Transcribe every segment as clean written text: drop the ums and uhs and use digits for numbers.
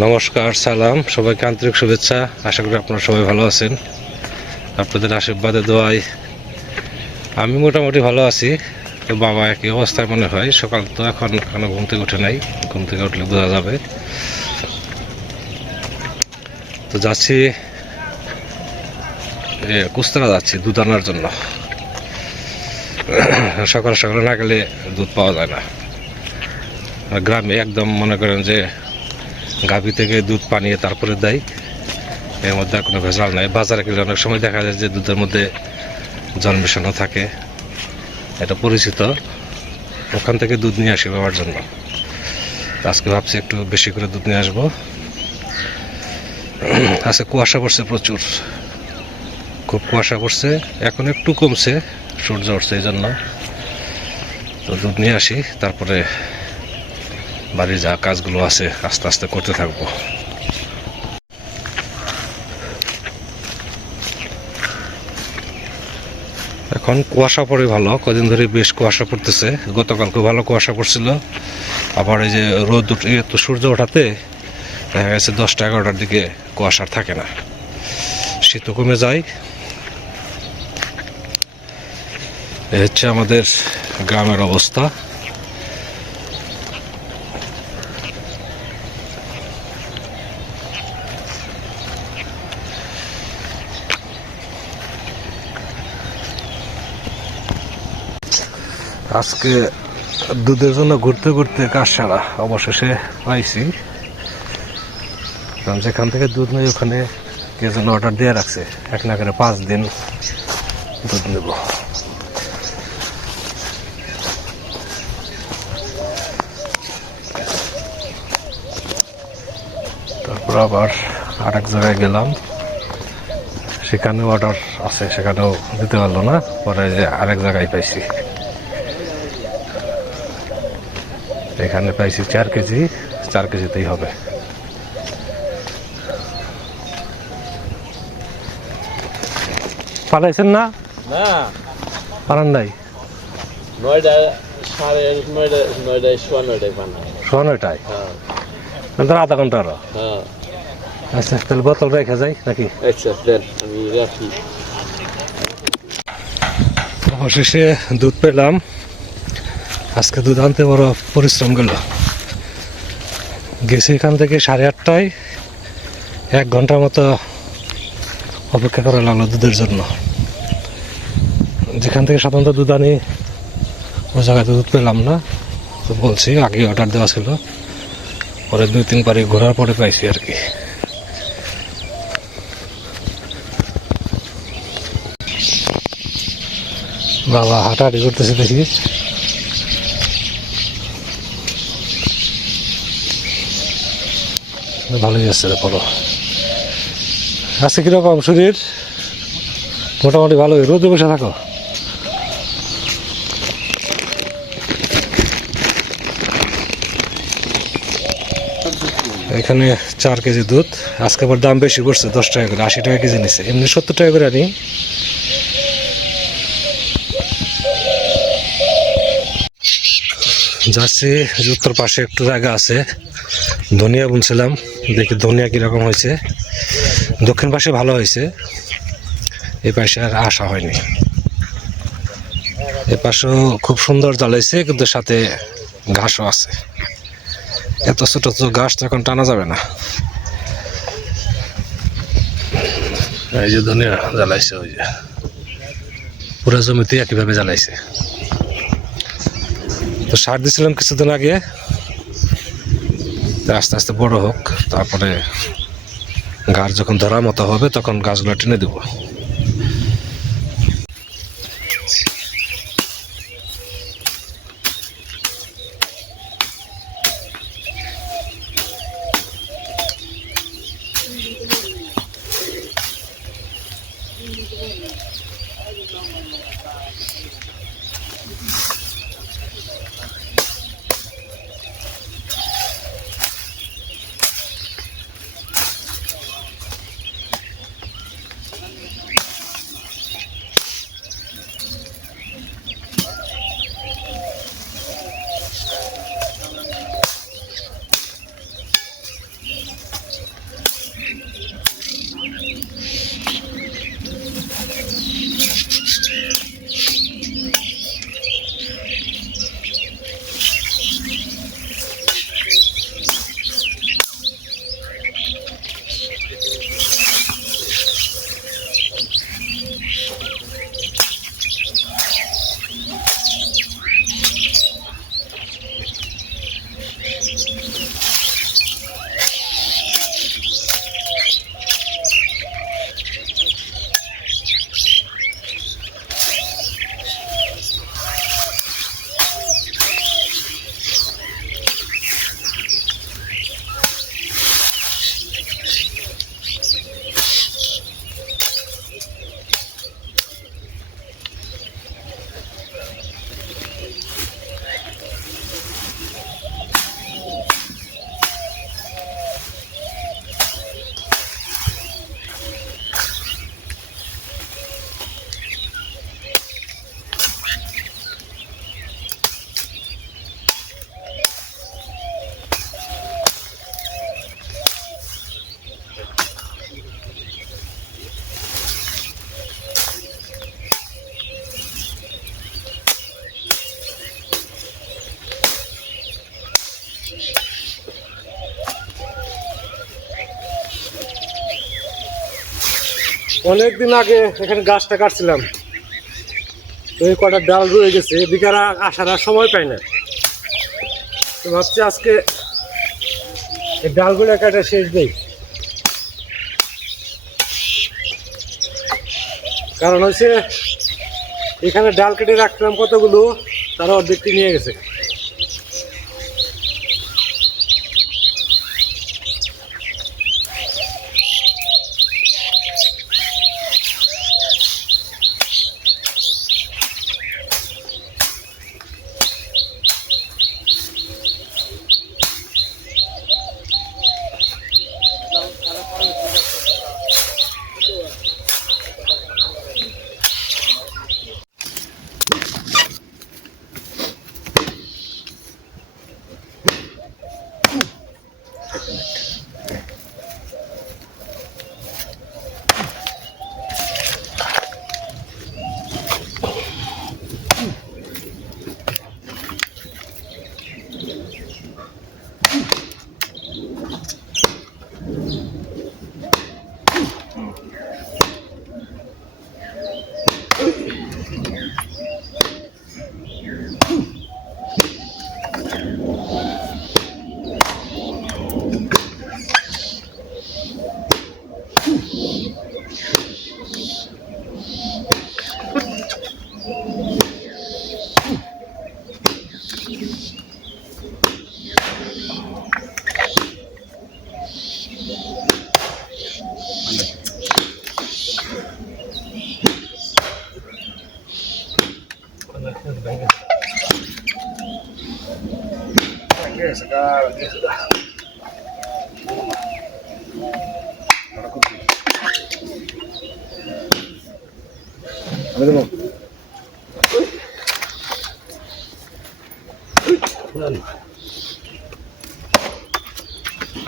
নমস্কার, সালাম, সবাইকে আন্তরিক শুভেচ্ছা। আশা করি আপনারা সবাই ভালো আছেন। আপনাদের আশীর্বাদে দোয়ায় আমি মোটামুটি ভালো আছি। তো বাবা একই অবস্থায় মনে হয়। সকাল তো এখনো ঘুম থেকে উঠে নাই, ঘুম থেকে উঠলে বোঝা যাবে। তো যাচ্ছি, কুস্তারা যাচ্ছি দুধ আনার জন্য। সকাল সকালে না গেলে দুধ পাওয়া যায় না। গ্রামে একদম মনে করেন যে গাভী থেকে দুধ পানিয়ে তারপরে দেয়, এর মধ্যে কোনো ভেজাল নাই। বাজারে গেলে অনেক সময় দেখা যায় যে দুধের মধ্যে জল মেশানো থাকে, এটা পরিচিত। ওখান থেকে দুধ নিয়ে আসি বাবার জন্য। আজকে ভাবছি একটু বেশি করে দুধ নিয়ে আসবো। আজকে কুয়াশা পড়ছে প্রচুর, খুব কুয়াশা পড়ছে। এখন একটু কমছে, সূর্য উঠছে এই জন্য। তো দুধ নিয়ে আসি, তারপরে বাড়ির যা কাজগুলো আছে আস্তে আস্তে করতে থাকবো। এখন কুয়াশা পড়ে ভালো, কদিন ধরে বেশ কুয়াশা পড়তেছে। গতকালকে ভালো কুয়াশা পড়ছিল, আবার এই যে রোদ তো সূর্য ওঠাতে দেখা গেছে 10টা-11টার দিকে কুয়াশা থাকে না, শীত কমে যায়। এ হচ্ছে আমাদের গ্রামের অবস্থা। আজকে দুধের জন্য ঘুরতে ঘুরতে কাজ সারা অবশেষে পাইছি। কারণ যেখান থেকে দুধ নেই ওখানে কে যেন অর্ডার দিয়ে রাখছে, এক না করে 5 দিন দুধ নেব। তারপর আবার আরেক জায়গায় গেলাম, সেখানেও অর্ডার আছে, সেখানেও দিতে পারলো না। পরে যে আরেক জায়গায় পাইছি, এখানে পাইছি 4 কেজি। 4 কেজিতেই হবে। পাঠাইছেন না? না, পাঠান নাই? 9টা, 9:30, 9টায়, 9:30 বানায়। 9টায়? হ্যাঁ তাহলে আধা ঘন্টা আরো। হ্যাঁ, আচ্ছা, তাহলে বোতল রেখে যাই নাকি? আচ্ছা দেন, আমি রাখি। অবশেষে দুধ পেলাম। আজকে দুধ আনতে বড় পরিশ্রম গেল। গেছি এখান থেকে 8:30টায়, 1 ঘন্টার মতো অপেক্ষা করা লাগলো দুধের জন্য। যেখান থেকে সাধারণত দুধ আনি ওই জায়গায় দুধ পেলাম না। তো বলছি আগে অর্ডার দেওয়া ছিল, পরে 2-3 বাড়ি ঘোরার পরে পাইছি আর কি। বাবা হাঁটাহাঁটি করতেছে দেখি। ভালোই আছে পড়ো। আজকে কিরকম শরীর? মোটামুটি ভালোই। রোদে বসে থাকো? এখানে 4 কেজি দুধ। আজকে আবার দাম বেশি পড়ছে, 10 টাকা করে। 80 টাকা কেজি নিচ্ছে, এমনি 70 টাকা করে আনি। যাচ্ছি, উত্তর পাশে একটু জায়গা আছে, ধনিয়া বুনছিলাম, দেখি ধনিয়া কিরকম হয়েছে। দক্ষিণ পাশে ভালো হয়েছে, এই পাশে আর আসা হয়নি। এ পাশেও খুব সুন্দর জ্বালাইছে, কিন্তু সাথে ঘাসও আছে। এত ছোট ছোট ঘাস তো এখন টানা যাবে না। এই যে ধনিয়া জ্বালাইছে, ওই যে পুরো জমিতে একইভাবে জ্বালাইছে। তো সার দিয়েছিলাম কিছুদিন আগে, আস্তে আস্তে বড় হোক, তারপরে গাছ যখন ধরার মতো হবে তখন গাছগুলো টেনে দেবো। অনেকদিন আগে এখানে গাছটা কাটছিলাম, ওই কটা ডাল রয়ে গেছে, এদিকে আর আসার আর সময় পাই না। তো ভাবছি আজকে এই ডালগুলো কাটা শেষ দেই, কারণ হচ্ছে এখানে ডাল কেটে রাখলাম কতগুলো, তারা অর্ধেকটি নিয়ে গেছে।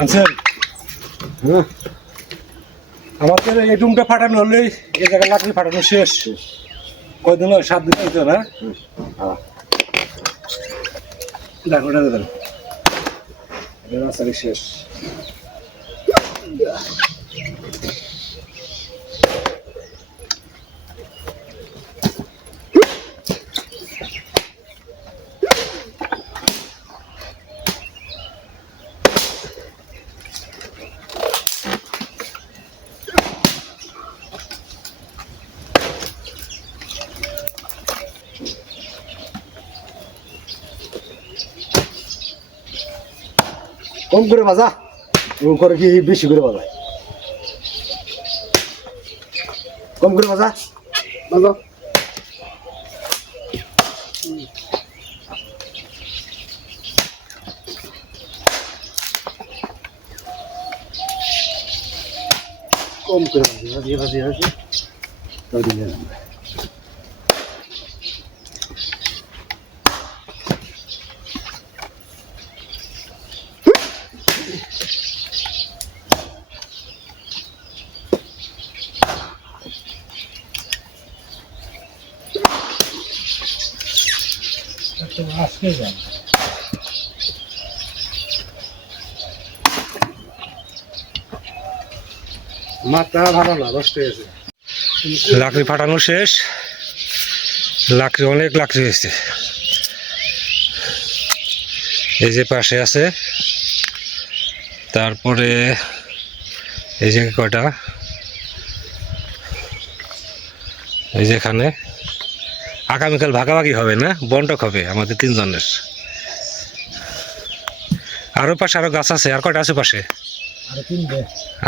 আনছেন আমাদের এই রুমটা ফাটানো হলেই এই জায়গায় লাকড়ি ফাটানো শেষ। কয়দিন 7 দিন হইতো না? দেখো ওটা দেন, রাস্তাটি শেষ। কম করে বাজা, এরকম করে কি বেশি করে বাজায়? কম করে বাজা বাজা। কম করে বাজিয়ে বাজিয়ে বাজিয়ে বাজিয়ে আজকে যান। মাথা ভালো না, নষ্ট হয়েছে। লাকড়ি ফাটানো শেষ, লাকড়ি অনেক লাকড়ি হয়েছে। এই যে পাশে আছে, তারপরে এই যে কয়টা, এই যেখানে আগামীকাল ভাগাভাগি হবে না, বন্টক হবে আমাদের 3 জনের। আরো পাশে আরো গাছ আছে, আর কয়টা আছে পাশে?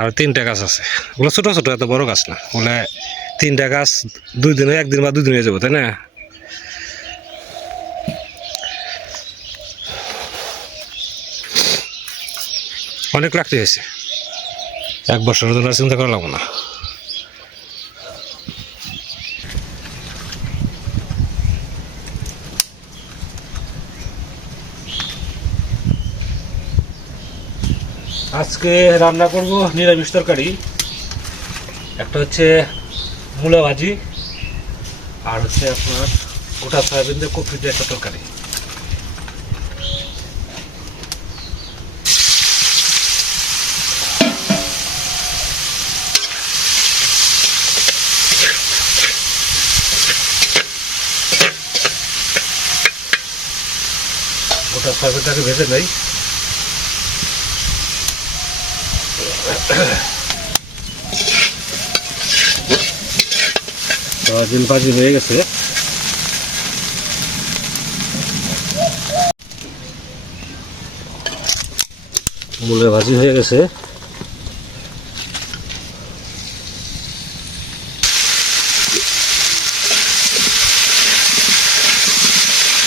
আর 3টা গাছ আছে। ওগুলো ছোট ছোট, এত বড় গাছ না। ওগুলো 3টা গাছ 2 দিনে, 1 দিন বা 2 দিন হয়ে যাবো, তাই না? অনেক লাকড়ি হয়েছে, 1 বছরের জন্য চিন্তা করা লাগবো না। আজকে রান্না করব নিরামিষ তরকারি। একটা হচ্ছে মূলা ভাজি, আর হচ্ছে আপনার গোটা সয়াবিন দিয়ে কপি দিয়ে একটা তরকারি। সয়াবিনটাকে ভেজে নেই। সয়াবিন ভাজি হয়ে গেছে। মূলা ভাজি হয়ে গেছে।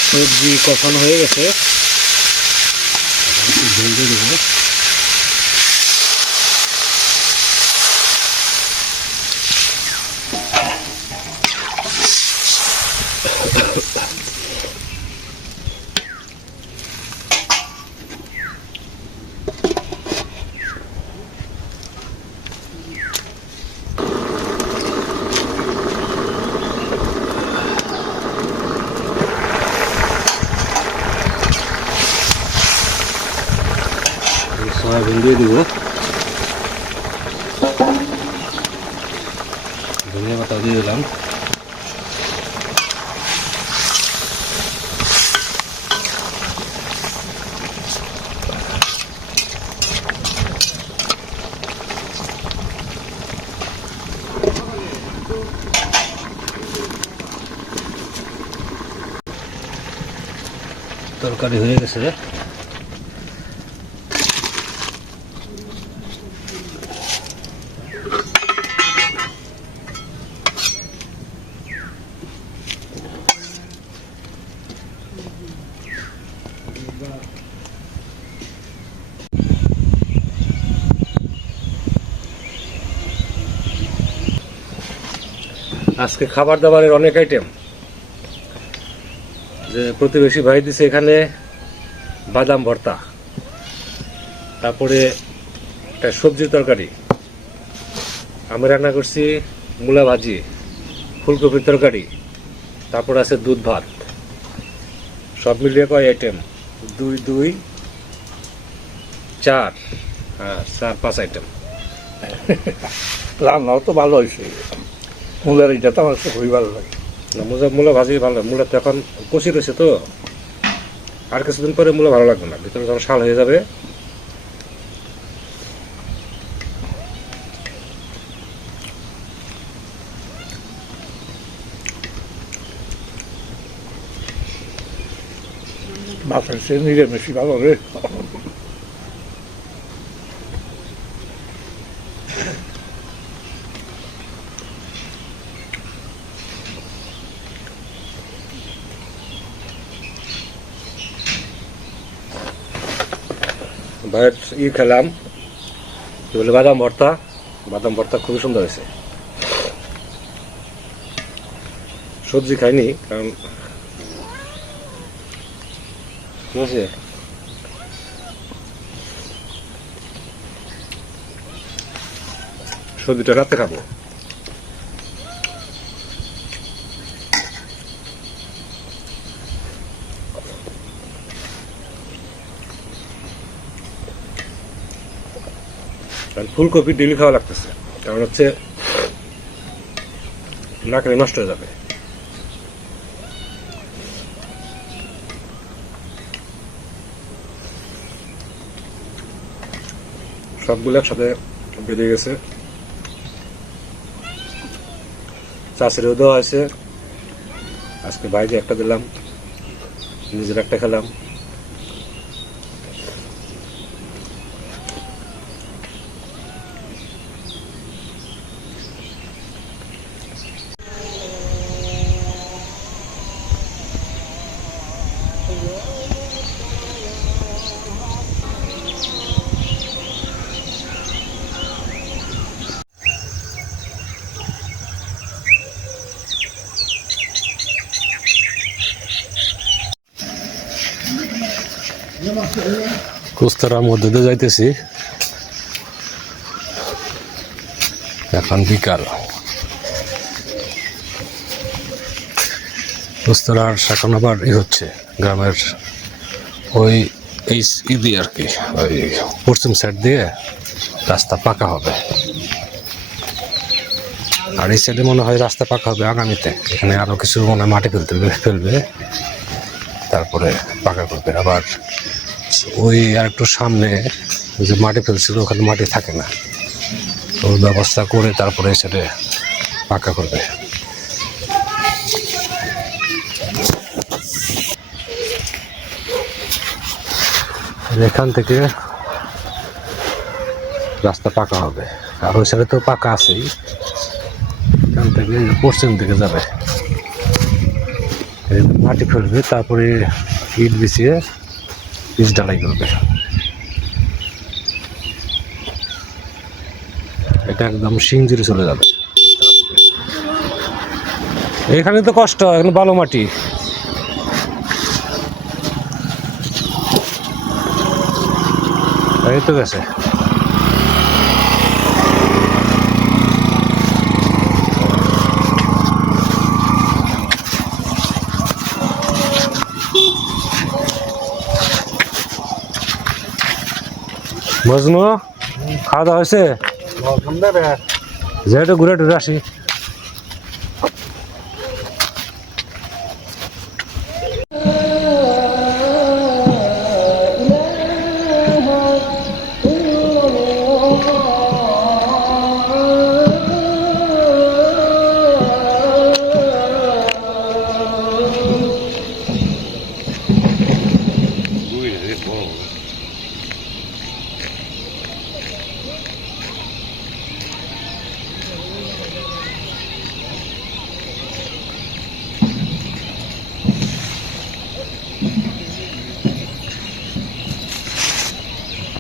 সবজি কষানো হয়ে গেছে। ঝোল দিয়ে দেবো। সয়াবিন দিয়ে দিব। ধনিয়া পাতা দিয়ে দিলাম। তরকারি হয়ে গেছে। আজকে খাবার দাবারের অনেক আইটেম। যে প্রতিবেশী ভাই দিছে এখানে বাদাম ভর্তা, তারপরে একটা সবজির তরকারি, আমি রান্না করছি মূলা ভাজি, ফুলকপির তরকারি, তারপর আছে দুধ ভাত। সব মিলিয়ে কয় আইটেম? 2 2 4, হ্যাঁ 4-5 আইটেম। রান্নাও তো ভালো হয়েছে। মূলার এটা তো আমার খুবই ভালো লাগে। মূলা ভাজি ভালো। মূলা তো এখন কচি রয়েছে, তো আর কিছুদিন পরে মূলা ভালো লাগবে না, ভিতরে যখন শাল হয়ে যাবে। মাছের সে নিরামিষই ভালো রে। ভাইয়ের খেলাম কি বলে বাদাম ভর্তা। বাদাম ভর্তা খুবই সুন্দর হয়েছে। সবজি খাইনি, কারণ বুঝছে সবজিটা রাতে খাবো। ফুলকপি ডেলি খাওয়া লাগতেছে, কারণ হচ্ছে না খেলে নষ্ট হয়ে যাবে। সবগুলো একসাথে বেরিয়ে গেছে। চাষিরও দেওয়া হয়েছে। আজকে বাইরে একটা দিলাম, নিজের একটা খেলাম। কুস্তারার মধ্যে দিয়ে যাইতেছি। এখন বিকাল। কুস্তারার এখন আবার হচ্ছে গ্রামের ওই এই দিয়ে আর কি, ওই পশ্চিম সাইড দিয়ে রাস্তা পাকা হবে। আর এই সাইডে মনে হয় রাস্তা পাকা হবে আগামীতে। এখানে আরো কিছু মনে হয় মাটি ফেলবে। তারপরে পাকা করবে। আবার ওই আর একটু সামনে যে মাটি ফেলছিল ওখানে মাটি থাকে না, তো ওই ব্যবস্থা করে তারপরে সেটা পাকা করবে। এখান থেকে রাস্তা পাকা হবে, আর ওই সাইডে তো পাকা আছেই। এখান থেকে পশ্চিম দিকে যাবে, মাটি ফেলবে, তারপরে ইট বিছিয়ে পিচ ঢালাই করবে। এটা একদম সিংজুরি চলে যাবে। এখানে তো কষ্ট, এখানে বালু মাটি। এই তো গেছে। মজনু, খাওয়া দাওয়া হয়েছে? যে একটু ঘুরে টুরে আসি।